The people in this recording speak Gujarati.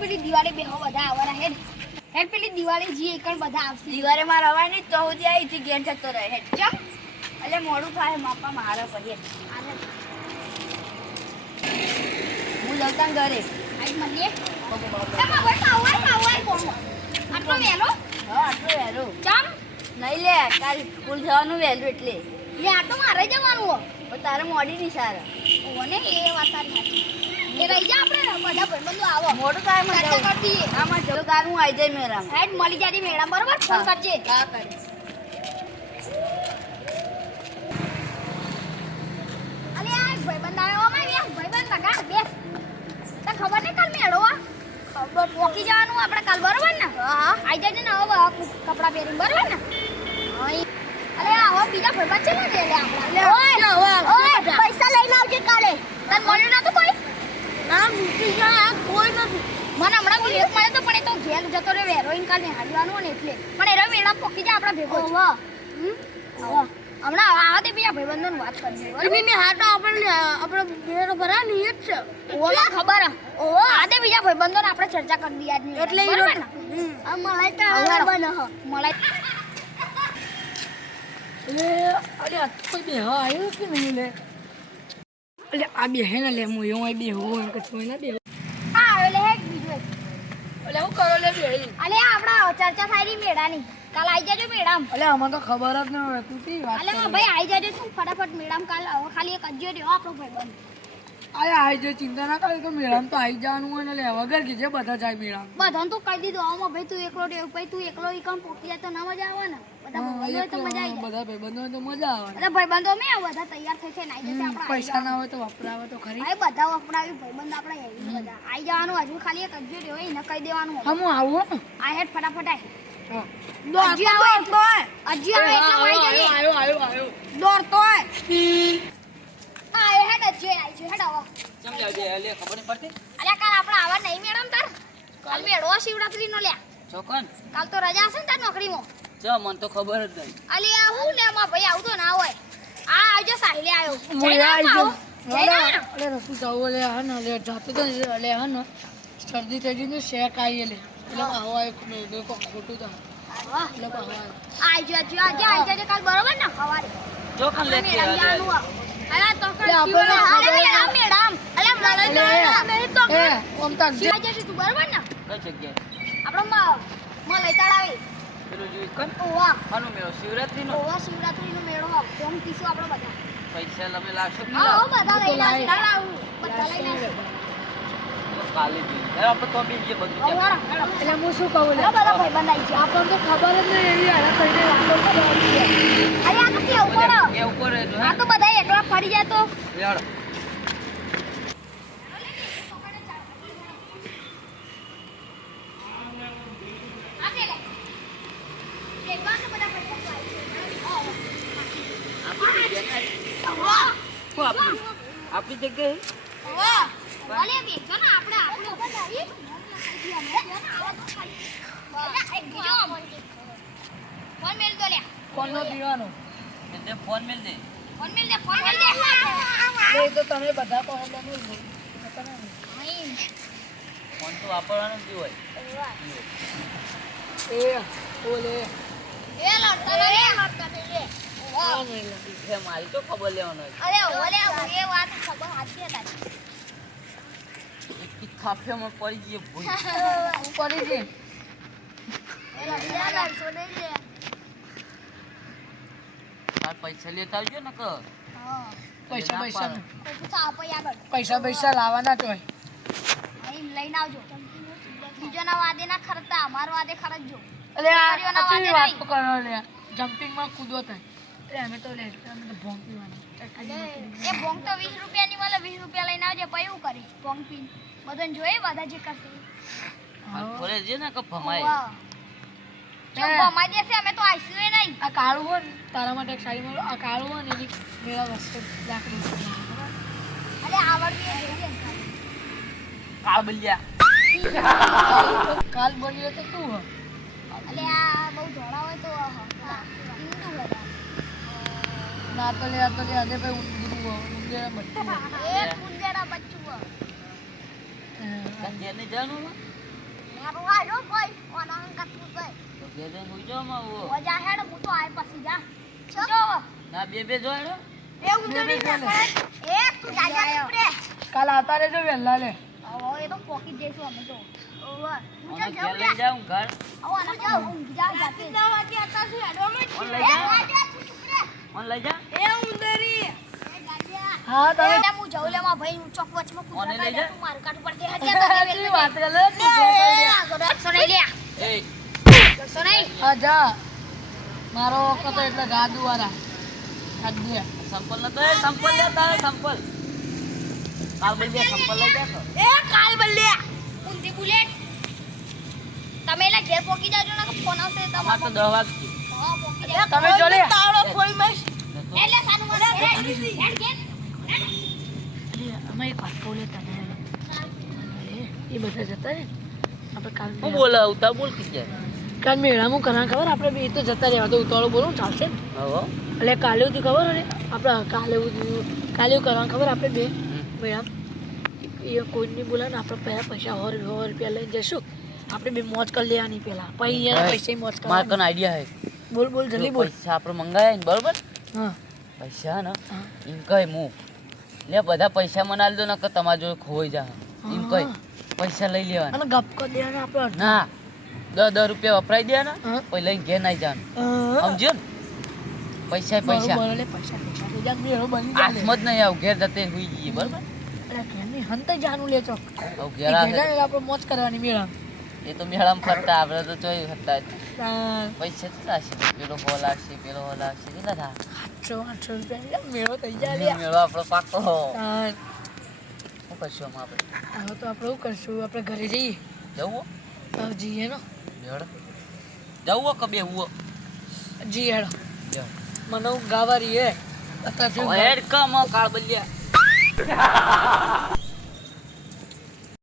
પેલી દિવાળી બેહો બધા આવવાના હેડ હેડ પેલી દિવાળી જી એકણ બધા આવશે દિવાળે માં રવાની 14 આવી થી ઘેર જતો રહે હેડ ચમ એટલે મોડું થાય માપા મારા પડીએ હું જવતા ઘરે આજ મળીએ એમાં ભાઈ પાવાય કોણ આટલો વેલો હા આટલું વહેલું ચમ નહીં લે કાલ સ્કૂલ જવાનું વહેલું એટલે લે આટલો મારે જવાનું હો પણ તારે મોડી નિશાળ ઓને એ વાત સાચી એ રહી જા આપણે બધા ભાઈબંધો આવો મોડું થાય મને ચર્ચા કરી દઈએ આમાં જવું કાલ હું આવી જાય મેરામાં હેડ મળી જાડી મેળા બરોબર ફોન કરજે હા કરે અલે આ ભાઈબંધ આવ્યો અમાર યાર ભાઈબંધ લગા બેસ તને ખબર નહીં કાલ મેળો આ ખબર પોકી જવાનું આપણે કાલ બરોબર ને હા આઈ જજે ને હવે કપડા પહેરીને બરોબર ને અલે આવો બીજા ભાઈબંધ છે ને લે આપણે ઓય પૈસા લઈને આવજે કાલે તને મળ્યું નતું કોઈ ના મૂકી જા કોઈ નથી મને હમણાં વિલેજ મળ્યો તો પણ એ તો ઘેર જતો રે વેરોઈન કાલ ને હાડવાનું ને એટલે પણ એરો વેળા પોકી જા આપણા ભેગો છે હમણાં આવા તે બીજા ભાઈબંધોની વાત કરવી બરાબર હા તો આપણે બેરો ભરા ની જ છે ઓલા ખબર ઓ આદે બીજા ભાઈબંધોને આપણે ચર્ચા કરી દી આજની એટલે બરાબર ને આ મલાઈ તો બન હ મલાઈ અરે આ કોઈ બે હા આવ્યું કે નહીં લે અલે આ બે હે ને લે હું એવું બે હું કે કોઈ ના બે હા આવેલે હે બીજો અલે હું કરો લે બે અલે આપડા ચર્ચા થાય રી મેળાની કાલ આવી જજો મેળામ અલે અમને તો ખબર જ ન હોય તું કી વાત અલે માં ભાઈ આવી જજો તું ફટાફટ મેળામ કાલ ખાલી એક અજ્જો રહ્યો આપણો ભાઈબંધ આયા આવી જો ચિંતા ના કરે તો મેળામાં તો આવી જવાનું હોય ને લે વગર કીજે બધા જાય મેળામાં બધાને તો કહી દીધું આમાં ભાઈ તું એકલો રહ્યો ભાઈ તું એકલો ઈ કામ પોકી જાય તો ના મજા આવે ને બધા ભાઈબંધો હોય તો મજા આવી જાય બધા ભાઈબંધો હોય તો મજા આવે અરે ભાઈબંધો મે બધા તૈયાર થઈ થઈને આવી જશે આપણે પૈસા ના હોય તો વપરાવે તો ખરી ભાઈ બધા વપરાવી ભાઈબંધ આપણે આવી બધા આવી જવાનું હજુ ખાલી એક અજ્જો રહ્યો એને કહી દેવાનું હા હું આવું હો આ હેડ ફટાફટ આય હા અજ્જી આવે એટલે અજ્જી આવે એટલે આવી જજે આવ્યો દોડતો આય આ હેડ અજ્જી આવી છે હેડ આવો ચમ જાવજે લે ખબર નહીં પડતી અલ્યા કાલ આપણે આવા નહીં મેડમ તાર કાલ મેળો શિવરાત્રી નો લ્યા ચોકન કાલ તો રજા હશે ને તાર નોકરીમાં ચ મન તો ખબર જ નહીં અલ્યા હું લે માં ભાઈ આવતો ના હોય આ આવજો સાહેલે આવ્યો મોય આવી ગયો જઈને આવો. અલે રસુ જાવ લે હા ને લે જાતો તો લે હા ને શરદી થઈ ગઈ ને શેક આવી લે એટલે હવા એક કો ખોટું તો વાહ એટલે હવા આવજો આવજો કાલ બરોબર ને સવારે ચોકન લે કે અલ્યા તો લે આપણે મેડમ અલ્યા મને તો એ ઓમ તાક જે શિવાજી જશે તું બરોબર ને કઈ જગ્યાએ આપણો માં લઈ તાળાવી પેલું જોઈ કન ઓવા આનો મેળો શિવરાત્રી નો ઓવા શિવરાત્રી નો મેળો કોમ પીશું આપણે બધા પૈસા તમે લાગશો કે હા નહીં બધા લઈને આવશે તાળાવું બધા લઈને આવશે કાલે જોઈ આપણે તો બી જે બધું છે. એટલે હું શું કહું લે બધા ભાઈબંધ આવી છે આપણને તો ખબર જ નહીં એવી હાલત કરીને વાતો કરવાની છે અરે આ તો કેવું પડો એ ઉપર રહેજો આ તો બધા એકલા ફરી જાય તો યાર આપણી જગ્યાએ કોણનો પીવાનો તે ફોન મેલ દે એ તો તમે બધા પહેલા નહીં ફોન તો વાપરવાનો જ હોય એ ઓલે છે મારી તો ખબર લેવાનો એક ખાફેમાં પડી જઈએ ભૂઈ પડી ગઈ તાર પૈસા લેતા આવજો ને કે પૈસા લાવવાના જ હોય લઈને આવજો બીજો ના વાદે ના ખરતા અમારો વાદે ખરજો અલે છોકરીઓના આ વાદે વાત નહીં. તો કરો લે જમ્પિંગ માં કૂદો થાય એટલે અમે તો લે અમે તો ભોંગ પીવાની એ ભોંગ તો 20 રૂપિયાની મળે 20 રૂપિયા લઈને આવજે પછી એવું કરી ભોંગ પીન બધાને જોઈએ બધા જે કરશે ફરે છે ને કે ભમાય વાહ જો ભમાઈ દેશે અમે તો આઈશું એ નહીં આ કાળું હોય ને તારા માટે એક સાડી મળો આ કાળું હોય ને એની મેળા વસ્તુ લાકડી અરે આવડવી એ જોઈએ ને ખાલી. કાળ બલિયા કાલ બની તો તું હો અલે આ બહુ ધોળા હોય તો હિન્દુ હોય ના તો લે આજે ભાઈ ઊંધેરા બચ્ચું એ કુંજેડા બચ્ચું હોય કંજે ને જાનું તારું આયો કોઈ ઓનો હંકાત તું જાય તો બે જણ હોઈ જાઓ માં વો. ઓજા હેડ હું તો આય પછી જા જો ના બે જો હેડો. એ ઉંદરી એ તું જાજા ઉપરે કાલ આવતા રહેજો વહેલા લે હવે એ તો પોકી જઈશું અમે તો ઓવર હું અને ચાલ ઘેર લઈ જાઉં ઘર. આવો આનો જાવ હું જા જાતે વાગે હતા શું હેડવા માં ઓન લઈ જા. ઓન લઈ જા. એ ઉંદરી હા તમે બેટા હું જઉં લેવા ભાઈ હું ચોક વચમાં ઓને લઈ જા. તું માર કાટ પર દે હજાર સાચી વાત કરે લે તું તો. સોનાઈ લે એ સોનાઈ હા જા મારો વખત એટલે ગાદુ વાળા ગાદુ સંપલ નતો એ સંપલ લે તારે સંપલ. કાલ બોલ દે સંપલ લઈ જા તો. એ કાલ બલ્લે ઊંધી બુલેટ તમે એલા ઘેર પોકી જાજો ને ફોન આવશે અમાર તો તમારો 10 વાગી. હા પોકી જાજો તમે જો લે તાવડો ફોઈ મસ એટલે સાનું મને હેડ ઘેર અમે એક વાત કહું લે તમે એ બધા જતા રે આપણે કાલ હું બોલે ઉતા બોલ કી જાય. કાલ મેળામાં કરવાનું ખબર આપણે બે તો જતા રહેવા તો ઉતાળો બોલું ચાલશે ને હવે એટલે કાલે સુધી ખબર ને આપણે કાલે એવું કરવાનું ખબર આપણે બે મેળામાં એ કોઈ નહીં બોલે ને આપણે પહેલાં પૈસા 100 રૂપિયા લઈને જઈશું આપણે બે મોજ કરી લેવાની પહેલાં પછી એના પૈસા મોજ માર કન કરવાની આઈડિયા હે. બોલ બોલ જલ્દી બોલ પૈસા આપણે મંગાયા ને બરોબર. હા પૈસા ને હા. એમ કહે હું લે બધા પૈસા મને આલી દો ને કે તમારા જોડે ખોઈ જા એમ કહે પૈસા લઈ લેવાના. અને ગપ કરી દેવાના આપણે ના 10 રૂપિયા વપરાઈ દેવાના હા. પછી લઈને ઘેર નાઈ જવાનું. હા. સમજ્યો ને પૈસા પૈસા બરોબર લે પૈસા પૈસા તો જાન મેળો બની જાય હાથમાં જ નહીં આવું ઘેર જતે હોઈ જઈએ બરોબર. એટલે ઘરની હંતે જાનું લે ચોક હવે ઘેર આવે આપણે મોજ કરવાની મેળા એ તો મેળામાં ફરતા આપણે તો જોઈ હતા હા. પૈસા કેટલા હશે પેલો હોલ આવશે પેલો હોલ આવશે કેટલા થાય 800 રૂપિયા મેળો થઈ જાય મેળો આપણો પાકો લે શું કરશું આમાં આપણે હવે તો આપણે શું કરશું આપણે ઘરે જઈએ જવું હવે જઈએ નો બેડ જવું કે બેવું જી હેડો જાવ મને હું ગાવા રહી હે અત્યારે હેડ કમ કાળ બલ્યા